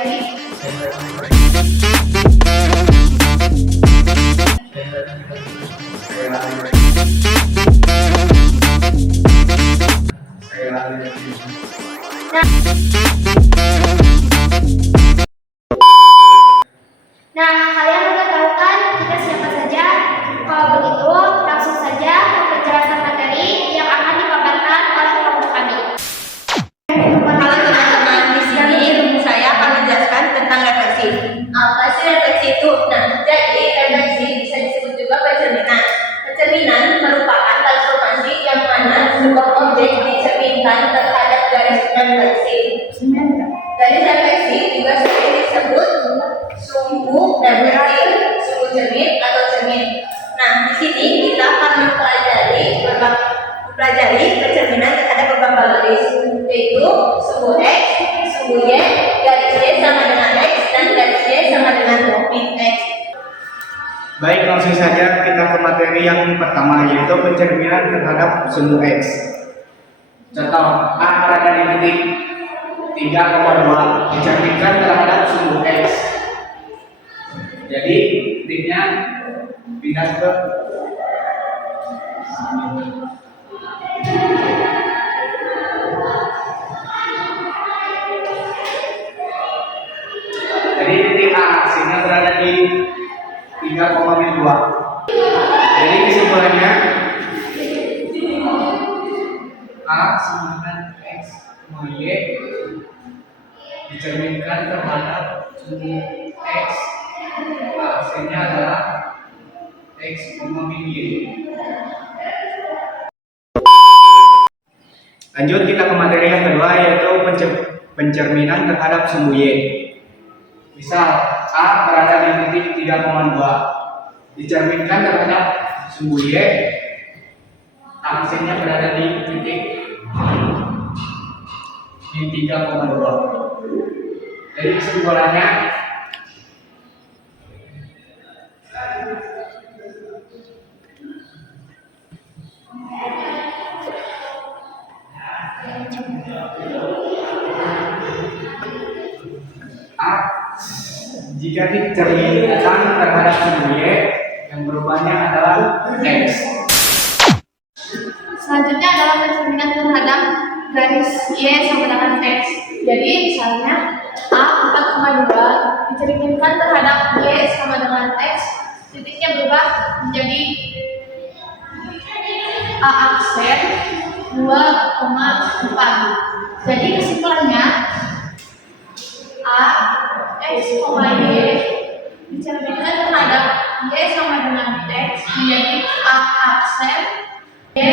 Menjadi Nah, kalian udah tahu kan kita siapa saja? Kalau begitu, langsung saja ke penjelasan materi yang akan dipaparkan oleh kelompok kami. Halo teman-teman, di sini saya akan menjelaskan tentang refleksi. Apa sih refleksi itu? Nah, jadi refleksi bisa disebut juga pencerminan. Pencerminan merupakan transformasi yang mana sebuah objek dicerminkan terhadap garis refleksi. Garis refleksi juga sering disebut sumbu refleksi, sumbu cermin atau cermin. Nah, di sini kita akan mempelajari pencerminan terhadap beberapa garis, yaitu sumbu X, sumbu Y, garis Y sama dengan X, dan garis Y sama dengan min X. Baik, langsung saja kita ke materi yang pertama, yaitu pencerminan terhadap sumbu X. Contoh, A berada di titik 3,2 dicerminkan terhadap sumbu X. Jadi titiknya pindah ke titik A hasilnya berada di 3,2. Jadi kesimpulannya A sama dengan X, Y dicerminkan terhadap sumbu X. Hasilnya adalah X, min Y. Lanjut kita ke materi yang kedua, yaitu pencerminan terhadap sumbu Y. Misal A berada di titik 3,2 dicerminkan terhadap sumbu Y, hasilnya berada di titik min 3,2. Jadi kesimpulannya A jika dicerminkan terhadap sumbu Y, yang berubahnya adalah X. selanjutnya adalah pencerminan terhadap garis Y sama dengan X. Jadi misalnya A 4,2 dicerminkan terhadap Y sama dengan X, titiknya berubah menjadi A aksen 2,4. Jadi kesimpulannya A X, Y dicerminkan terhadap Y sama dengan X menjadi A aksen Y,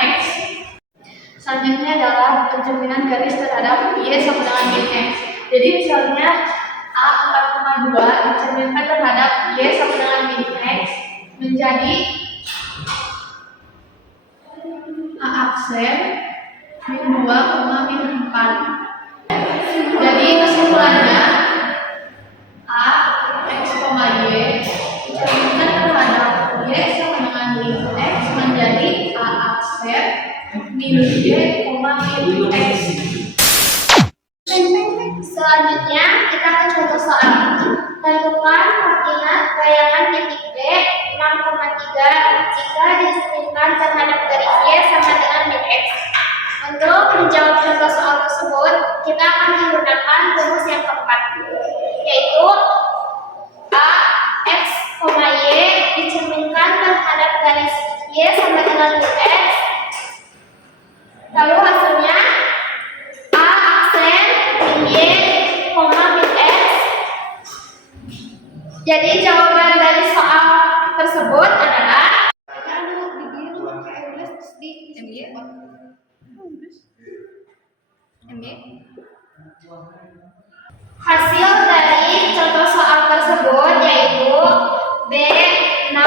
X. Selanjutnya adalah pencerminan garis terhadap Y sama dengan min X. Jadi misalnya A 4,2 dicerminkan terhadap Y sama dengan min X menjadi A aksen min 2,4. Jadi kesimpulannya A X, Y dicerminkan terhadap Y sama dengan min X menjadi A aksen min Y, min X. Selanjutnya kita ke contoh soal. Tentukan koordinat bayangan titik B 6,3 jika dicerminkan terhadap garis Y sama dengan min X. Untuk menjawab contoh soal tersebut, kita akan menggunakan rumus yang keempat, yaitu A X, Y dicerminkan terhadap garis Y sama dengan min X. Lalu hasilnya A aksen min Y, min X. Jadi jawaban dari soal tersebut adalah hasil dari contoh soal tersebut yaitu B 6,3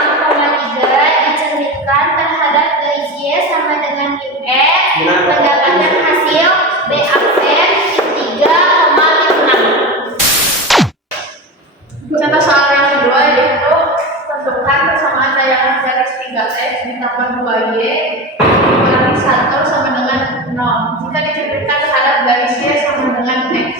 dicerminkan terhadap garis Y sama dengan min X mendapatkan hasil B aksen 3,6. Contoh soal yang kedua yaitu tentukan persamaan bayangan garis 3X ditambah 2Y dikurangi 1 sama dengan 0 jika dicerminkan terhadap garis Y sama dengan X.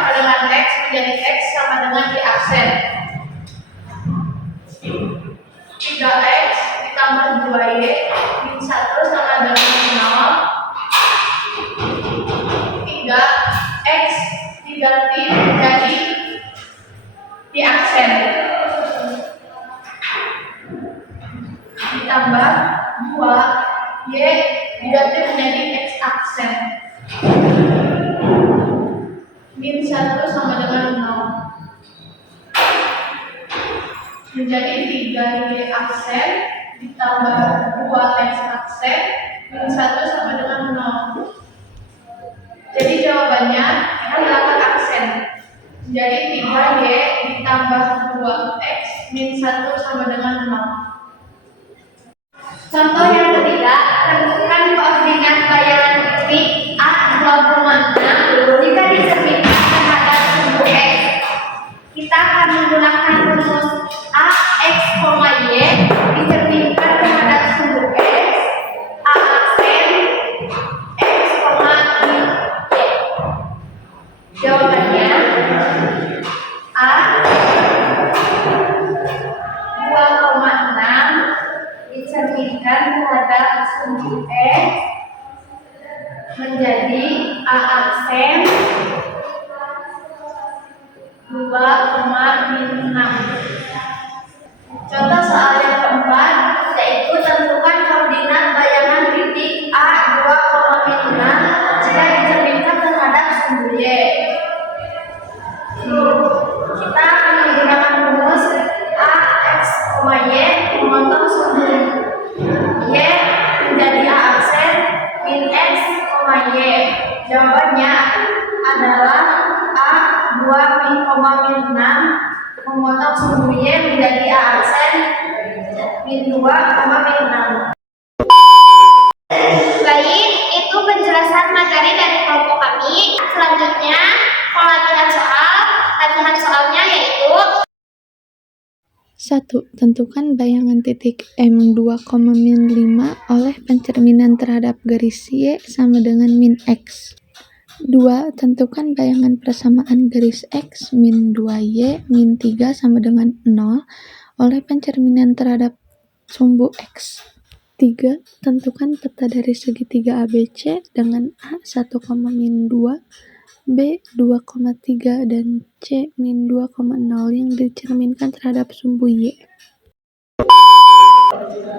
sama dengan X menjadi X sama dengan Y aksen. 3X ditambah 2Y min 1 sama dengan 0. 3X diganti menjadi Y aksen ditambah 2Y diganti menjadi X aksen min 1 sama dengan 0 menjadi 3Y aksen ditambah 2X aksen min 1 sama dengan 0. Jadi jawabannya kan 8 aksen. Jadi 3Y ditambah 2X min 1 sama dengan 0. Contoh yang ketiga, tentukan koordinat bayangan titik A 2,6 jika dicerminkan terhadap sumbu X. Kita akan menggunakan rumus A X, Y dicerminkan terhadap sumbu X, A aksen X, min Y. Jawabannya A 2,6 dicerminkan terhadap sumbu X menjadi A aksen 2,6. Contoh soal yang keempat yaitu tentukan koordinat bayangan titik A 2,6 jika dicerminkan terhadap sumbu Y. Kita akan menggunakan rumus A X, Y memotong sumbu Y menjadi A aksen min X, Y. Jawabannya adalah A 2 min 6 memotong sumbu Y menjadi A aksen min 2, min 6. Baik, itu penjelasan materi dari kelompok kami. Selanjutnya, latihan soalnya yaitu 1. Tentukan bayangan titik M 2,5 oleh pencerminan terhadap garis Y sama dengan min X. 2. Tentukan bayangan persamaan garis X min 2Y min 3 sama dengan 0 oleh pencerminan terhadap sumbu X. 3. Tentukan peta dari segitiga ABC dengan A 1, min 2, B 2,3 dan C min 2,0 yang dicerminkan terhadap sumbu Y.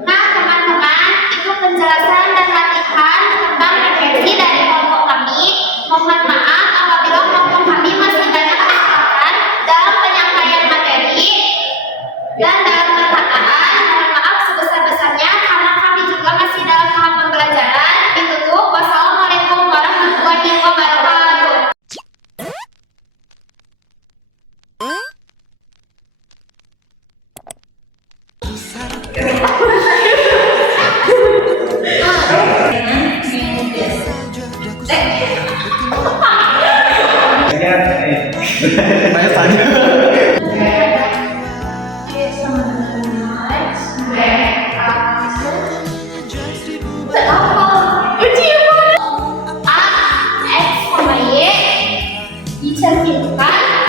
Nah, teman-teman, itu penjelasan dan latihan tentang referensi dari kelompok kami. Mohon maaf apabila kelompok kami masih banyak kesalahan dalam penyampaian materi dan dalam perkataan. Mohon maaf sebesar-besarnya karena kami juga masih dalam tahap pembelajaran. Ditutup. Wassalamualaikum warahmatullahi wabarakatuh. Banyak tanya. Dicerminkan